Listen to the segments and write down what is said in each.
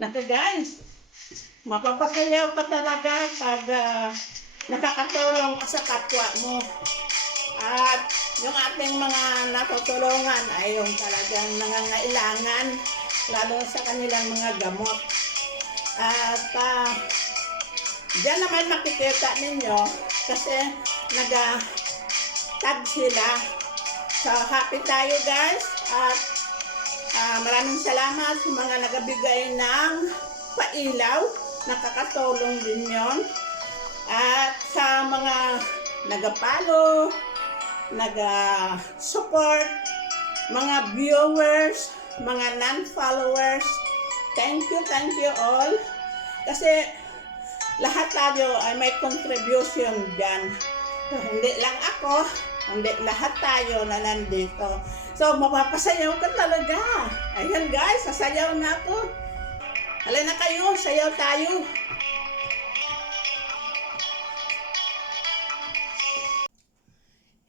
Naku guys, mapapasayaw ka talaga pag nakakatulong ka sa kapwa mo. At yung ating mga natutulungan ay yung talagang nangangailangan, lalo sa kanilang mga gamot. At diyan naman makikita ninyo kasi nag-tag sila. So happy tayo guys at maraming salamat sa mga nagabigay ng pailaw, nakakatulong din yon. At sa mga nagapalo, nag-support, mga viewers, mga non-followers, thank you all. Kasi lahat tayo ay may contribution dyan. So, hindi lang ako, hindi lahat tayo na nandito. So, mapapasayaw ka talaga. Ayan guys, sasayaw na ako. Halina na kayo, sayaw tayo.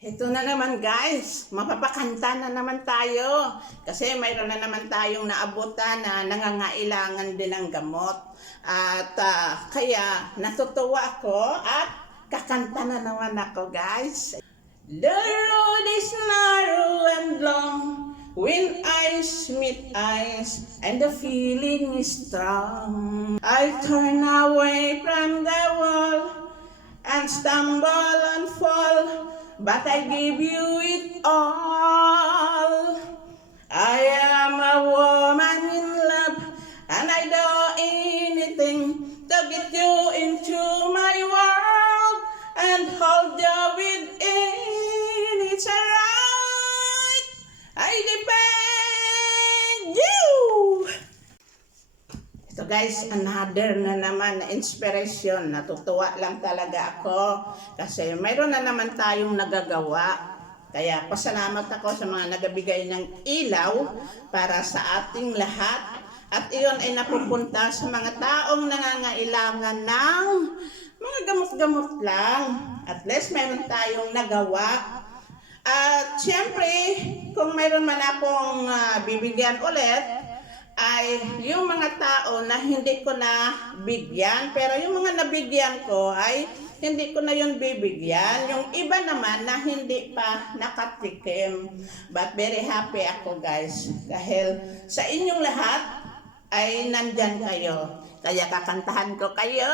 Ito na naman guys, mapapakanta na naman tayo. Kasi mayroon na naman tayong naabutan na nangangailangan din ng gamot. At kaya natutuwa ako at kakanta na naman ako guys. The road is narrow and long when eyes meet eyes and the feeling is strong. I turn away from the wall and stumble and fall, but I give you it all. I am a woman in love and I do anything to get you into my world and hold you within. It's alright, I depend you. Ito guys, another na naman na inspiration. Natutuwa lang talaga ako kasi mayroon na naman tayong nagagawa. Kaya pasalamat ako sa mga nagabigay ng ilaw para sa ating lahat. At iyon ay napupunta sa mga taong nangangailangan ng mga gamot-gamot lang. At least mayroon tayong nagawa. At siyempre, kung mayroon man akong bibigyan ulit, ay yung mga tao na hindi ko na bigyan, pero yung mga nabigyan ko ay hindi ko na yun bibigyan. Yung iba naman na hindi pa nakatikim. But very happy ako guys. Dahil sa inyong lahat ay nandyan kayo. Kaya kakantahan ko kayo.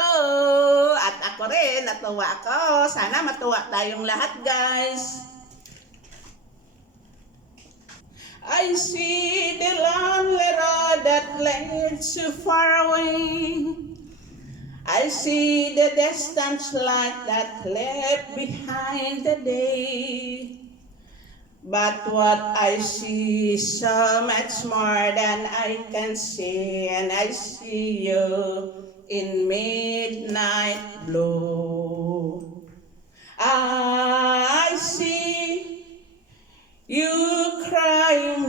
At ako rin, natuwa ako. Sana matuwa tayong lahat guys. I see the lonely road that leads so far away. I see the distant light that left behind the day. But what I see is so much more than I can see, and I see you in midnight blue. I see you crying